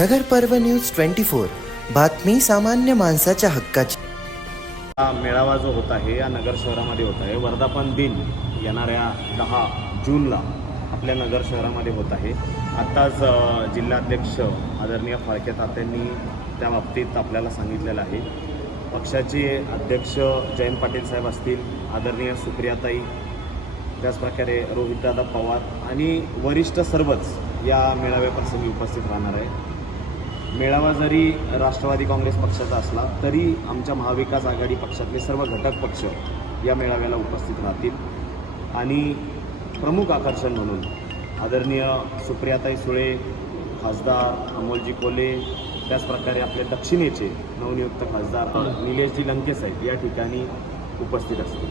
नगर पर्व news twenty four. बातमी सामान्य माणसाच्या हक्काची. हा मेळावा जो होत आहे या नगर शहरामध्ये होत आहे वर्धापन दिन येणाऱ्या दहा जूनला आपल्या नगर शहरामध्ये होत आहे. आत्ताच जिल्हाध्यक्ष आदरणीय फाळके तात्यांनी त्या बाबतीत आपल्याला सांगितलेलं आहे. पक्षाचे अध्यक्ष जयंत पाटील साहेब असतील आदरणीय सुप्रियाताई त्याचप्रकारे रोहितदादा पवार आणि वरिष्ठ सर्वच या मेळाव्याप्रसंगी उपस्थित राहणार आहे. मेळावा जरी राष्ट्रवादी काँग्रेस पक्षाचा असला तरी आमच्या महाविकास आघाडी पक्षातले सर्व घटक पक्ष या मेळाव्याला उपस्थित राहतील. आणि प्रमुख आकर्षण म्हणून आदरणीय सुप्रियाताई सुळे खासदार अमोलजी कोले त्याचप्रकारे आपले दक्षिणेचे नवनियुक्त खासदार निलेशजी लंके साहेब या ठिकाणी उपस्थित असतील.